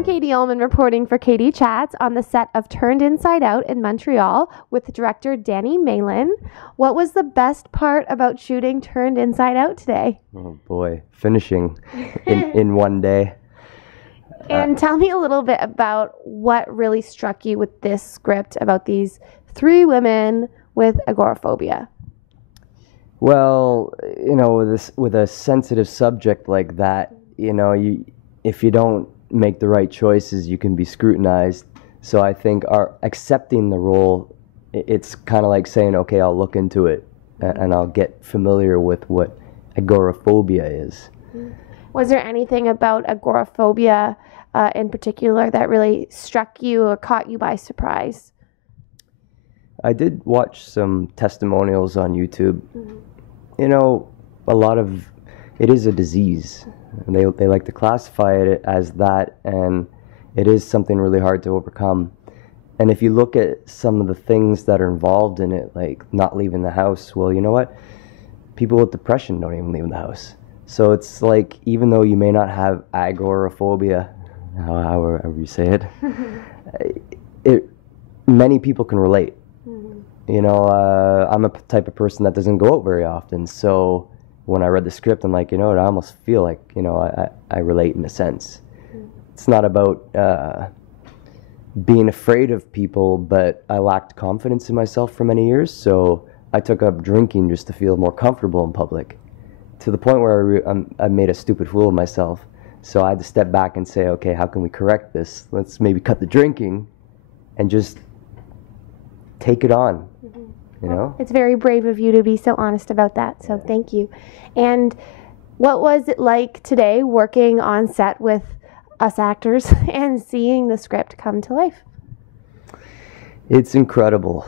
I'm Katie Uhlmann reporting for Katie Chats on the set of Turned Inside Out in Montreal with director DANNY MALIN. What was the best part about shooting Turned Inside Out today? Oh boy, finishing in one day. And tell me a little bit about what really struck you with this script about these three women with agoraphobia. Well, with a sensitive subject like that, if you don't make the right choices, you can be scrutinized. So I think accepting the role, it's kind of like saying, okay, I'll look into it and I'll get familiar with what agoraphobia is. Was there anything about agoraphobia in particular that really struck you or caught you by surprise? I did watch some testimonials on YouTube. A lot of it is a disease. They like to classify it as that, and it is something really hard to overcome. And if you look at some of the things that are involved in it, like not leaving the house, well, you know what? People with depression don't even leave the house. So it's like, even though you may not have agoraphobia, however you say it, many people can relate. I'm a type of person that doesn't go out very often, so when I read the script, I'm like, I almost feel like, I relate in a sense. It's not about being afraid of people, but I lacked confidence in myself for many years, so I took up drinking just to feel more comfortable in public, to the point where I made a stupid fool of myself. So I had to step back and say, okay, how can we correct this? Let's maybe cut the drinking and just take it on. It's very brave of you to be so honest about that, so thank you. And what was it like today working on set with us actors and seeing the script come to life? It's incredible.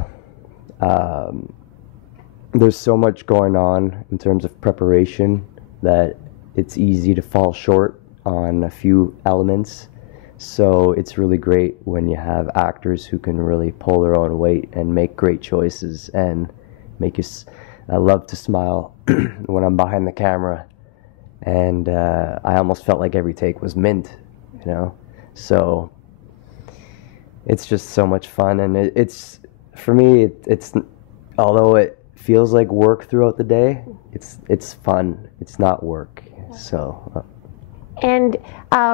There's so much going on in terms of preparation that it's easy to fall short on a few elements. So it's really great when you have actors who can really pull their own weight and make great choices and make you. I love to smile when I'm behind the camera, and I almost felt like every take was mint, So it's just so much fun, and it's for me. It's although it feels like work throughout the day, it's fun. It's not work. So. And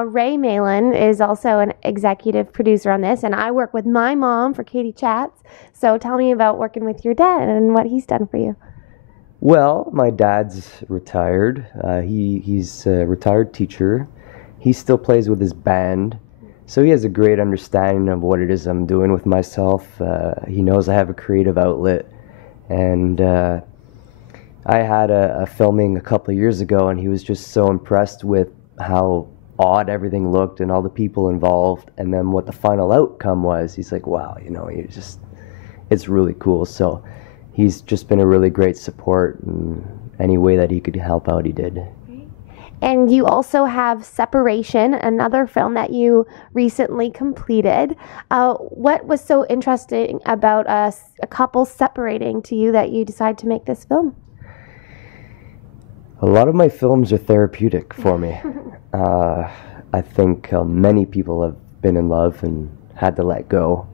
Ray Malin is also an executive producer on this, and I work with my mom for Katie Chats. So tell me about working with your dad and what he's done for you. Well, my dad's retired. He's a retired teacher. He still plays with his band, so he has a great understanding of what it is I'm doing with myself. He knows I have a creative outlet, and I had a filming a couple of years ago, and he was just so impressed with how odd everything looked and all the people involved, and then what the final outcome was. He's like, wow, it's really cool. So he's just been a really great support, and any way that he could help out, he did. And you also have Separation, another film that you recently completed. What was so interesting about a couple separating to you that you decided to make this film? A lot of my films are therapeutic for me. I think many people have been in love and had to let go.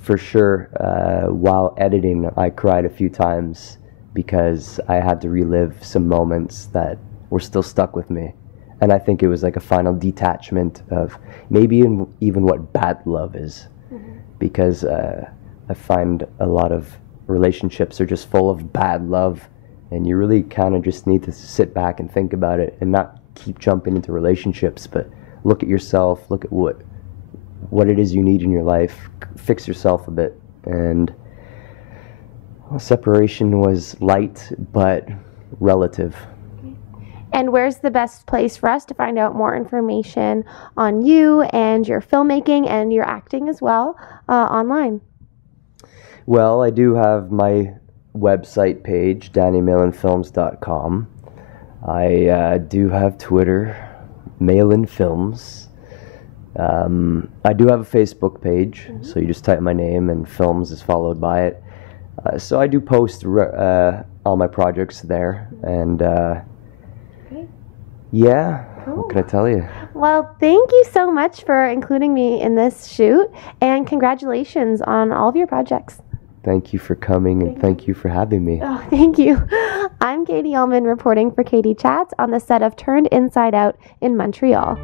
For sure, while editing, I cried a few times because I had to relive some moments that were still stuck with me. And I think it was like a final detachment of maybe even what bad love is. Because I find a lot of relationships are just full of bad love, and you really kind of just need to sit back and think about it and not keep jumping into relationships, but look at yourself, look at what it is you need in your life, fix yourself a bit. And Separation was light but relative. And where's the best place for us to find out more information on you and your filmmaking and your acting as well online? Well, I do have my website page, DannyMalinFilms.com. I do have Twitter, Malin Films. I do have a Facebook page, so you just type my name and films is followed by it. So I do post all my projects there, and Yeah, Cool. what can I tell you? Well, thank you so much for including me in this shoot, and congratulations on all of your projects. Thank you for coming, and thank you for having me. Oh, thank you. I'm Katie Uhlmann reporting for Katie Chats on the set of Turned Inside Out in Montreal.